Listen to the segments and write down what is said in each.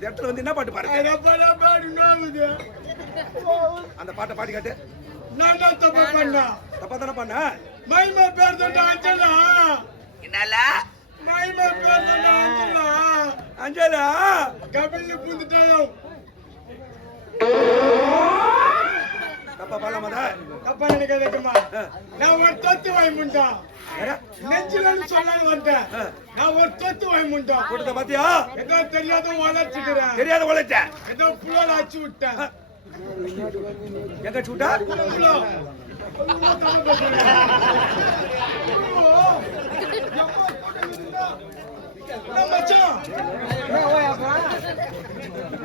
இந்த இடத்துல வந்து என்ன பாட்டு பாருங்க அந்த பாட்டை பாடி காட்டு. நான் தான் தப்பு பண்ணேன் தப்பா தானே பண்ண? மகிமா பேர் தொட்ட அஞ்சலா? என்னால? மகிமா பேர் தொட்ட அஞ்சலா? அஞ்சலா? கபில் புந்துட்டாயோ தப்பா பண்ணலாமா தப்பா நினைக்காதேக்கம்மா நான் ஒரு தொத்து வாங்கி முண்டான் நெஞ்சிலன்னு சொல்லான்னு வந்தேன் நான் ஒரு தொத்து வாங்கி முண்டான் கூட்டத்தை பாத்தியா? ஏதோ தெரியாத வளர்ச்சிக்கிறேன் தெரியாத உழைச்ச. ஏதோ புலோல அச்சு விட்டேன். எங்க சூட்டா புலோ?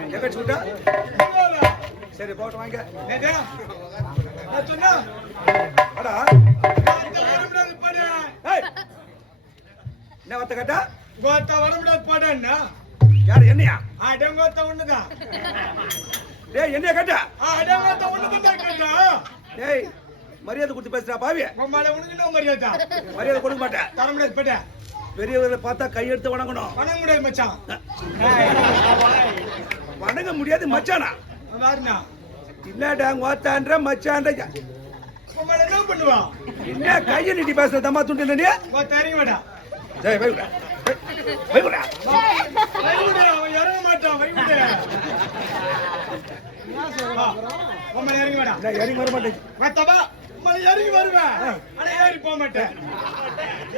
எங்க சூட்டா. சரி போட்டு வாங்க? நான் சொன்னா, வாடா கோத்தா வரமுடியாது பாடு. என்ன கேட்டா. யாரு என்னையா அடங்கோத்தா ஒண்ணுதான். டேய் என்னைய கேட்டா அடங்கோத்தா ஒண்ணுதான் கேட்டா. டேய் மரியாதை கொடுத்து பேசுறா பாவி உம்மால உனக்கு என்ன மரியாதை? மரியாதை கொடுக்க மாட்டேன் தர முடியாது பாடு. பெரியவர்களை பார்த்தா கையெடுத்து வணங்கணும் வணங்க முடியாது மச்சான். வணங்க முடியாது மச்சானா. என்னடா மச்சான்ற என்ன பண்ணுவா? என்ன கையை நீட்டி பேசுற தம்மா துண்டு நீ கோத்தா இறங்கி வாடா. டேய் வை விடா வை விடா வைகுடு, அவன் இறங்க மாட்டான், வைகுடு. உம்மால இறங்கி வாடா. நான் இறங்கி வர மாட்டேன் உம்மால இறங்கி வருவேன். ஆனா ஏறி போக மாட்டேன்.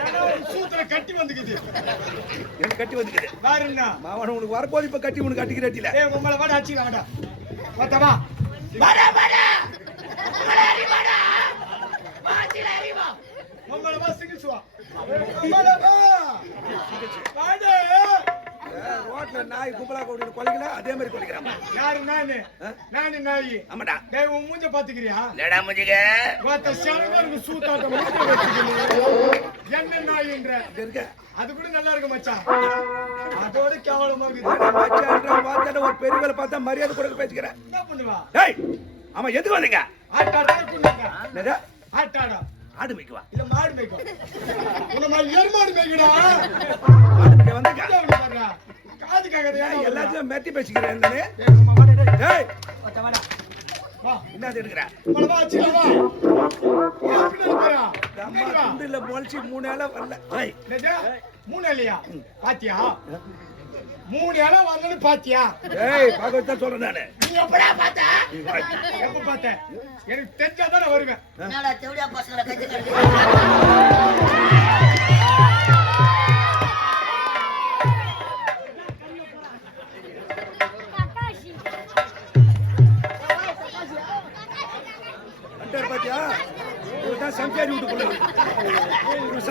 ஏன்னா ஒரு கட்டி வந்துக்குது. எனக்கு கட்டி வந்துக்குது வாருண்ணா. மாவன உனக்கு வரப்போது இப்ப கட்டி உனக்கு கட்டிக்கிறட்டில ஏய், உம்மால வாடா, அடிச்சுக்கலாம், வாடா. மத்தவா. வாடா, வாடா. உம்மால இறங்கி வாடா. வாச்சில இறங்கி வா. உம்மால வா, சிங்கிள்ஸ் வா. உம்மால வா. வாடா. ரோட்ல நாய் கும்பலா கூடி கொலைக்கல அதே மாதிரி கொலைக்கிறான் யாரு நானு? நானு நாயி ஆமாடா டேய் உன் மூஞ்ச பாத்துக்கிறியா என்னடா முஜிக வாத்த சனகருக்கு சூத்தாட்ட மூஞ்ச வச்சுக்கினு என்ன நாயின்ற இங்க இருக்க அது கூட நல்லா இருக்கு மச்சான் அதோட கேவலமா இருக்குது ஒரு பெரிய வேலை பார்த்தா மரியாதை கொடுக்க பேசிக்கிறேன். என்ன பண்ணுவா? டேய் ஆமா எதுக்கு வந்தீங்க? ஆட்டாடா குண்டாங்க என்னடா ஆட்டாடா. ஆடு மேய்க்குவா? இல்ல மாடு மேய்க்கும். உன்ன மாதிரி எருமாடு மேய்க்கடா? ஆடு மேய்க்க வந்தீங்க என்ன அப்படி பாடுறா? காது கேக்குது ஏன் ஏன் எல்லாத்தையும் மெட்டி பேசிக்கிறேன் நானு? டேய். என்ன எடுக்கிற. துண்டுல முளைச்சு மூணு இலை வரல? மூணு இல்லையா பாத்தியா? மூணு இடம் வரலன்னு பாத்தியா? டேய் பாக்க சொல்றேன் நானு. நீ எப்படா பார்த்த? எப்ப பார்த்த? எனக்கு தெரிஞ்சாதான் நான் வருவேன் என்னடா தேவடியா பசங்களை கட்டி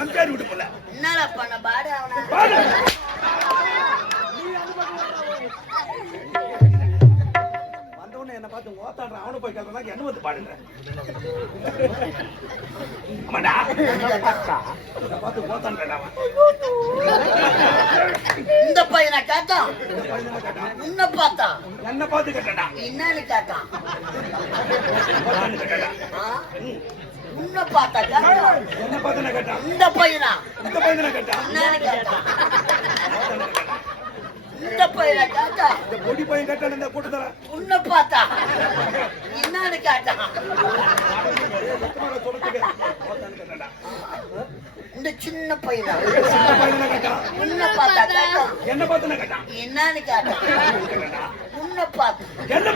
சம்சாரி வீட்டு போல. என்னடா பண்ண பாடு அவன. வந்தவொடனே என்ன பார்த்து ஓத்தாடுறான் அவனை போய் கேட்கறான் என்ன வந்து பாடுங்க ஆமாடா என்ன பார்த்து ஓத்தாடுறான் அவன். இந்த பையனை கேட்டான். கேட்டான். உன்னை பார்த்தான் என்ன பார்த்து கேட்டடா என்னன்னு கேட்டான். ஆ? உன்னை பார்த்தா கேட்டான் என்ன பார்த்து என்ன கேட்டான் இந்த பையனா? இந்த பையனை கேட்டான் என்னன்னு கேட்டான் இந்த பையனை கேட்டான் இந்த பொடி பையன் கேட்டான் இந்த கூட்டத்தர உன்னை பார்த்தா? என்னன்னு கேட்டான் இந்த சின்ன பையனா? சின்ன பையனை கேட்டான் உன்னை பார்த்தா கேட்டான் என்ன பார்த்து என்ன கேட்டான் என்னன்னு கேட்டான் உன்னை பார்த்து? என்ன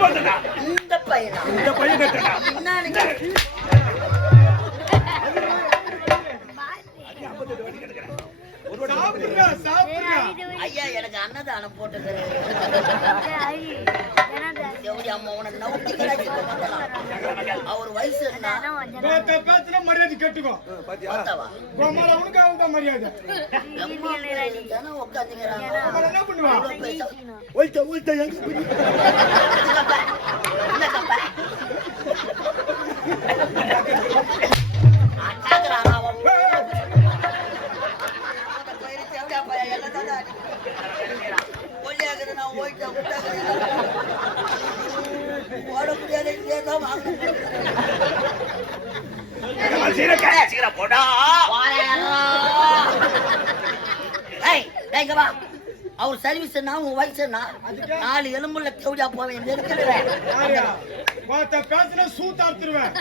இந்த பையனா? இந்த பையன் கேட்டடா என்னன்னு கேட்டான் ஐயா எனக்கு அன்னதானம் கடாச்சி அவர் வயசு மரியாதை கட்டுக்கோ. உனக்கு தான் மரியாதை. உட்காந்துக்கிறாங்க அவர் சர்வீஸ் என்ன உன் வயசு என்ன நாலு எலும்புல தேவடியா போவேன்? ஒருத்த பேசுனா சூத்து அறுத்துருவேன்.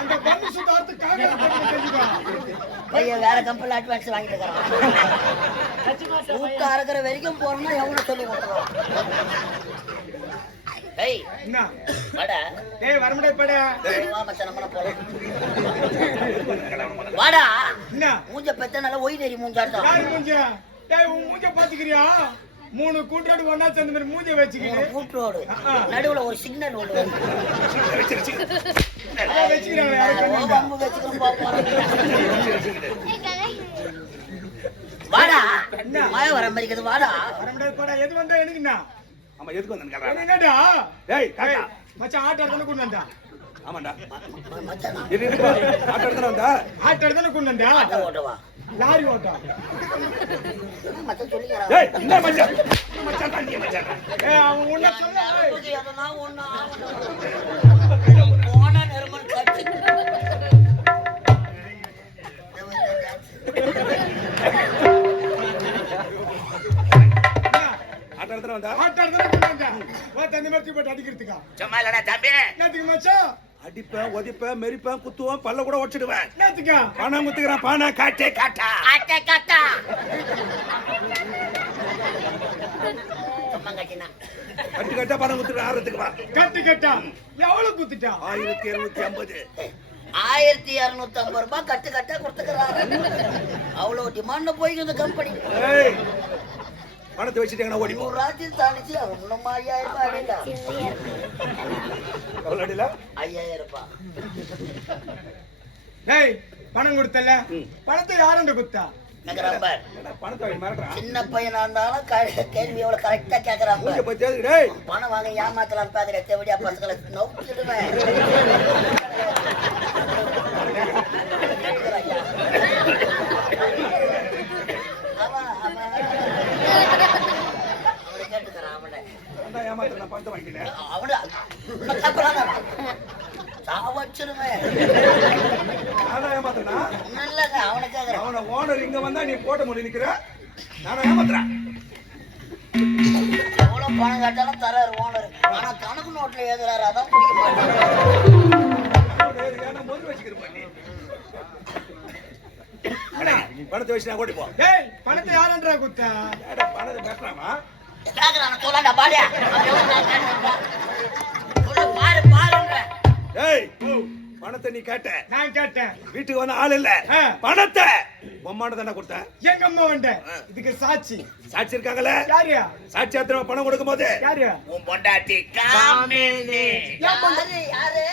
அந்த பம்பு சூத்து. பையன் வேற கம்பெனில அட்வான்ஸ் வாங்கிட்டு இருக்கிறான் ஊட்ட அறக்கிற வரைக்கும் போறோம்னா எவ்வளவு சொல்லி கொடுத்துருவான் ஏய் என்ன? வாடா டேய், வரமுடியாது போடா. வா மச்சான் நம்ம போலாம் வாடா என்ன? மூஞ்ச பெத்த நல்லா ஒய் தெரி மூஞ்சாட்டம் யாரு மூஞ்சி? டேய், உன் மூஞ்ச பாத்துக்கிறியா? மூணு கூட்டாடு ஒண்ணா சேர்ந்த மாதிரி மூஞ்சிய வச்சுக்கிட்டு. கூட்டோடு. நடுவுல ஒரு சிக்னல் ஒண்ணு. வாடா. மழை வர மாதிரி இருக்குது வாடா. வரமுடியாது போடா. எது வந்தா எனக்கு என்ன? ஆமா எதுக்கு வந்து கேக்குறாங்க என்னடா? ஏய் காக்கா மச்சான் ஆட்டோ தானே கொண்டு வந்தா. ஆமாண்டா. மச்சானா? இது ஆட்டோ எடுத்துட்டு வந்தா? ஆட்டோ தானே கொண்டு வந்தா? Auto Ottawa? லாரி ஓட்டம் என்ன மச்சான்? மச்சான்? என்ன மச்சான். ஏய் அவன் உன்ன சொல்ல எதனா ஒண்ணு. போன நெருமன் அடிக்கிறதுக்கா? சும்மா இல்லடா தம்பி. என்னத்துக்கு மச்சான்? அடிப்பேன் உதைப்பேன் மெரிப்பேன் குத்துவேன் பல்ல கூட உடைச்சிடுவேன். பணம் குத்துக்கிறான் பானை காட்டே காட்டா. கட்டா. கட்டினா. கட்டு கட்டா பணம் குத்துட்டு ஆறதுக்கு வா. கட்டு கட்டா. எவ்வளவு குத்துட்டா? ஆயிரத்தி இருநூத்தி ஐம்பது. ஆயிரத்தி இருநூத்தி ஐம்பது ரூபாய் கட்டு கட்டா கொடுத்துக்கிறாங்க அவ்வளவு டிமாண்ட் போய்க்குது கம்பெனி ஏய் பணத்தை வச்சுட்டீங்கன்னா ஓடி போ நூறு ராத்திரி தாண்டிச்சு ஒன்னும் ஐயாயிரம் ரூபாய் அடையில எவ்வளோ அடியில ஐயாயிரம் ரூபாய் டேய் பணம் கொடுத்தல. பணத்தை யாருண்ட மிரட்டுறான்? சின்ன பையனா இருந்தாலும் கேள்வி எவ்வளவு கரெக்டா கேக்குறான் பணம் வாங்க ஏமாத்தலாம் பாக்குற தேவடியா பசங்களை நோக்கிடுவேன் அவன், அவன். அவனை கேட்டுக்கிறான் அவனை. நான் ஏமாத்துறேன் நான் பணத்தை வாங்கிட்டேன் அவனை இல்லைங்க அவனை கேக்குறான். அவன ஓனர் இங்க வந்தா நீ கோட்டை மூடி நிக்கிற? நானும் ஏமாத்துறேன். எவ்வளவு பணம் கேட்டாலும் தராரு ஓனர் ஆனா கணக்கு நோட்ல எழுதுறாரு அதான் பிடிக்க மாட்டேன் முதல் வச்சுக்கிறேன் பணத்தை வச்சு நான் ஓடி போ டேய் பணத்தை யாருன்றா குத்தா பணத்தை பேசுறாமா கேக்குறான் பாடியா பாரு. பாருன்ற. ஏய் பணத்தை நீ கேட்ட. நான் கேட்டேன். வீட்டுக்கு வந்த ஆள் இல்ல. பணத்தை பொம்மாண்ட தானே எங்க அம்மா வந்த? இதுக்கு சாட்சி. சாட்சி இருக்காங்கல்ல? யாரியா சாட்சி யாத்திரை பணம் கொடுக்கும் போது யாரியா உன் பொண்டாட்டி காமினி. யாரு யாரு?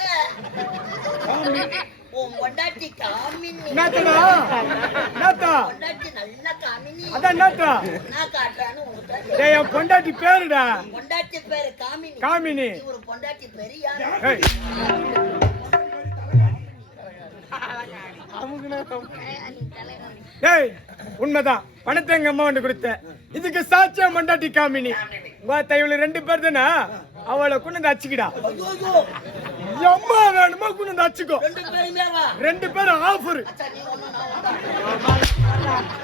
பொண்டாட்டி பேருடா. பொண்டாட்டி பேரு காமினி. காமினி. இவரு பொண்டாட்டி? ஏய். உண்மைதான். பணத்தை எங்க அம்மா வந்து கொடுத்த. இதுக்கு சாட்சியா மண்டாட்டி காமினி. உங்க இவளு ரெண்டு பேர் தானே? அவளை கொண்டு வந்து அச்சுக்கிடா அம்மா வேணுமா கொண்டு வந்து அச்சுக்கோ ரெண்டு பேருமே ஆஃபர் அச்சா, நீ ஒண்ணு, நான் ஒண்ணு.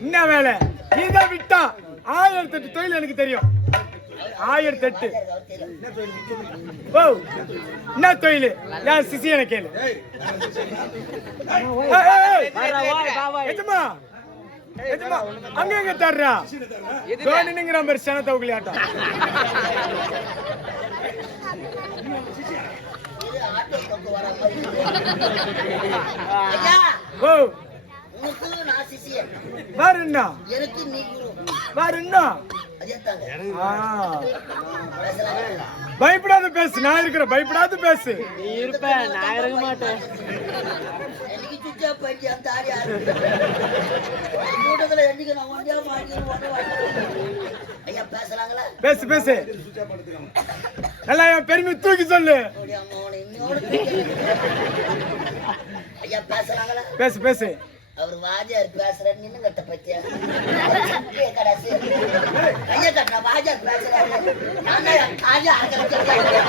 என்ன வேலை? நீதான் விட்டான் ஆயிரத்தி எட்டு தொழில் எனக்கு தெரியும். ஆயிரத்தி எட்டு. ஓ என்ன தொழில்? ஏன் கேளு. ஏய், ஏய், ஏய், ஏய். எஜமா எஜமா அங்க எங்க தர்றா? தோனிங்கிற மாதிரி சனத்தை இது ஆட்டோ பக்கம் வர மாதிரி இருக்கு. ஐயா, ஓ. உனக்கு நான் சிசியன் வேற என்ன எனக்கு நீ குரு. பயப்படாத பேசு. நான் இருக்கிற பயப்படாத பேசு. நீ இருப்ப. நான் இருக்க மாட்டேன். கூட்டத்துல என்னைக்கு நான் ஒண்டியா மாட்டிக்கணும் ஐயா பேசலாங்களா பேசு பேசு. நல்லா என் பெருமை தூக்கி சொல்லு. ஐயா பேசலாங்களா பேசு பேசு. அவர் வாஜார் பேசுற நின்னு கட்ட பத்தியா? கடாசி கைய கட்ட வாஜார் பேசுறாரு. நான் காஜா பேசுறாரு.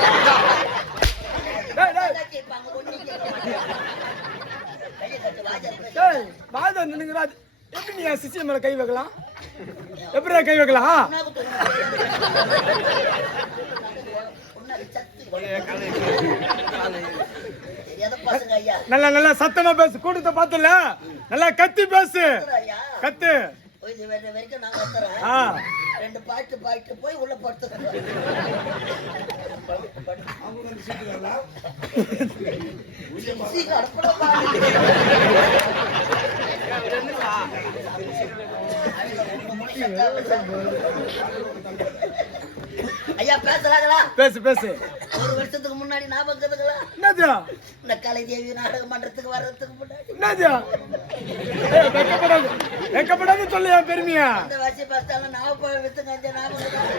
பாதா நின்னுங்கடா எப்படி நீ என் சிசிய மேல கை வைக்கலாம்? எப்படி கை வைக்கலாம்? ஐயா நல்லா நல்லா சத்தமா பேசு கூட்டத்தை பார்த்துல. நல்லா கத்தி பேசு. கத்து. ஆ. ரெண்டு பாட்டு பாட்டு போய் உள்ள படுத்து ஐயா பேசலாங்களா? பேசு பேசு. ஒரு வருஷத்துக்கு முன்னாடி ஞாபகம் இருக்குதுங்களா? என்னது இந்த கலைதேவி நாடக மன்றத்துக்கு வர்றதுக்கு முன்னாடி. என்னது வெக்கப்படாது. வெக்கப்படாது சொல்லு என் பெருமையா. அந்த வாசி பார்த்தாலும் ஞாபகம் வித்துங்க அந்த ஞாபகம்?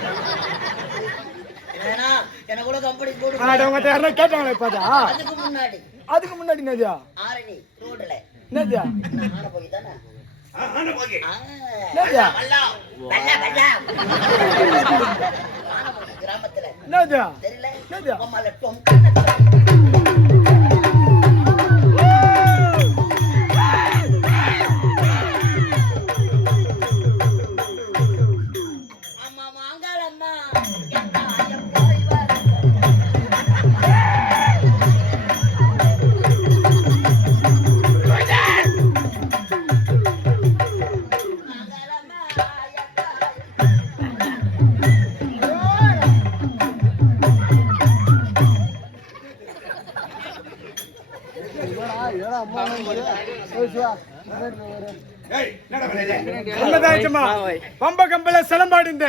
ஏன்னா என்ன கூட கம்பெனி போடு ஆட உங்க யாரா கேட்டாங்களா இப்பதா அதுக்கு முன்னாடி. அதுக்கு முன்னாடி என்னது ஆரணி ரோடுல என்னது நான் ஆன போய் தானே? கிராமத்துல. என்னது? தெரியல? ஏய் என்னடா பண்ணல உண்மைதாச்சுமா பம்ப கம்பல சிலம்பாடிந்த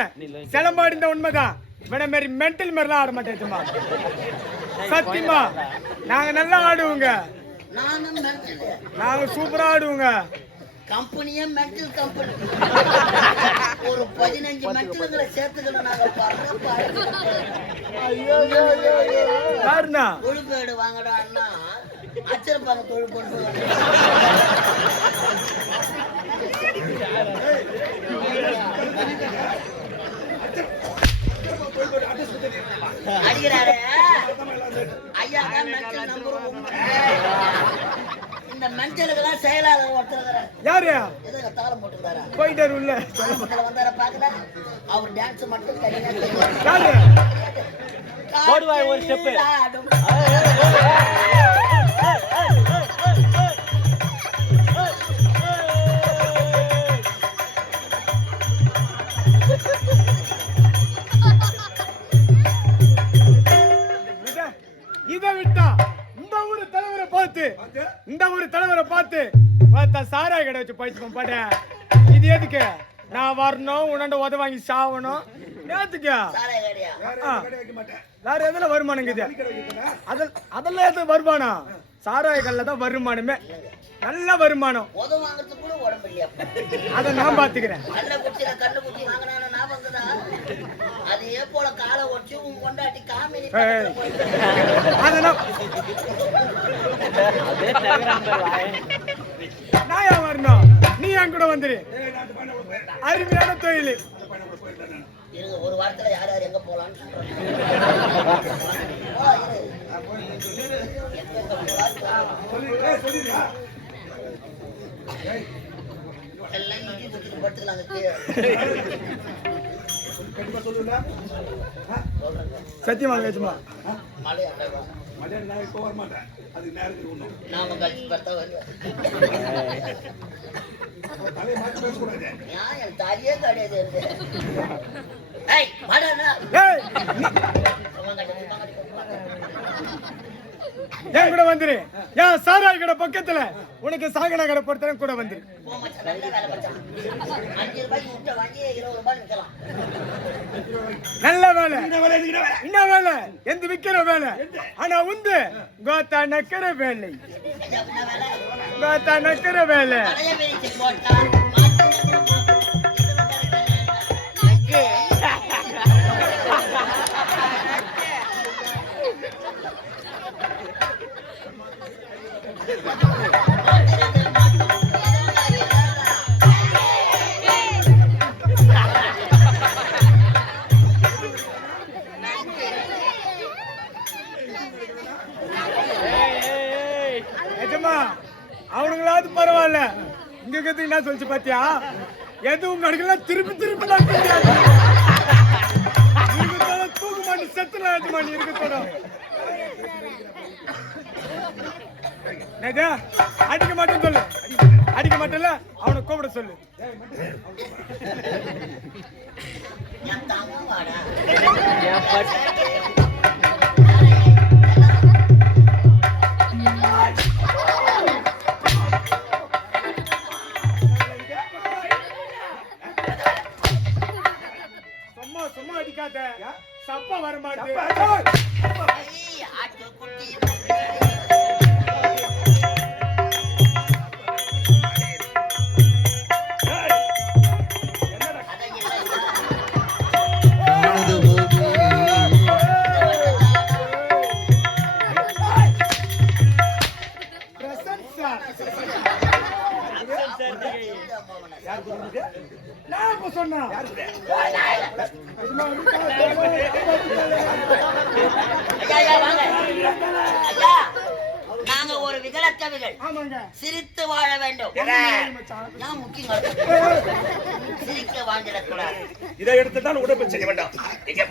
சிலம்பாடிந்த உண்மைதான். இவன மாரி மென்டல் மாதிரிலாம் ஆட மாட்டேச்சுமா சத்தியமா நாங்க நல்லா ஆடுவோங்க. நாங்க சூப்பரா ஆடுவோங்க. கம்பெனியே மென்டல் கம்பெனி. ஒரு பதினஞ்சு மென்டலுங்களை சேர்த்துக்கணும் நாங்க படுற பாடு. யாருண்ணா? தொழுப்பேடு வாங்கடா அண்ணா. அச்சிருப்பாங்க தொழில் கொண்டு அடிக்கிறாரு. ஐயா தான் மென்டல் நம்பர் இந்த மென்டலுக்கெல்லாம் செயலாளர் ஒருத்தர். யாரு? எதுக்கு தாளம் போட்டுருந்தாரா போயிட்டாரு உள்ள. வந்தார பாக்கல அவர் டான்ஸ் மட்டும் தனியா போடுவாய் ஒரு ஸ்டெப் சாராய கடை இது எதுக்கு? நான் வரணும் உன்னண்ட உத வாங்கி சாவணும். நேத்துக்கு வேற எதுல வருமானங்க அதில் அதெல்லாம் எது வருமானம்? சாராய கல்ல தான் வருமானமே. நல்ல வருமானம். அதை நான் பாத்துக்கிறேன். அதே போல காலை ஒடிச்சு உன் என் கூட வந்துரு அருமையான தொழில். ஒரு வாரத்துல யார் யார் எங்க சொல்றேங்க. சத்தியமா பேசுமா மதியானம் நான் இப்போ வர மாட்டேன் அதுக்கு நேரத்துக்கு ஒண்ணும். நாம கழிச்சு பார்த்தா வருவேன். தலையை மாற்றி பேசக்கூடாது என் தாலியே கிடையாது. ஏய், என் கூட வந்துரு? ஏன் சாராய் கடை பக்கத்துல? உனக்கு சாகன கடை பொறுத்தவரை கூட வந்துரு. நல்ல வேலை. என்ன வேலை? எந்த விக்கிற வேலை? ஆனா உண்டு. கோத்தா நக்கிற வேலை. கோத்தா நக்கிற வேலை. எதுவும் நடக்கல திருப்பி திருப்பி நடக்கிறேன் தூக்கு மாட்டி செத்துல ஆச்சு மாட்டி இருக்கத்தோட அடிக்க மாட்டேன்னு சொல்லு. அடிக்க மாட்டேன்ல அவனை கூப்பிட சொல்லு. போக நாங்க ஒரு விகலக்கவிகள் சிரித்து வாழ வேண்டும். நான் முக்கியம் சிரிக்க இதை எடுத்து தான் உடற்பயிற்சி வேண்டாம். இங்க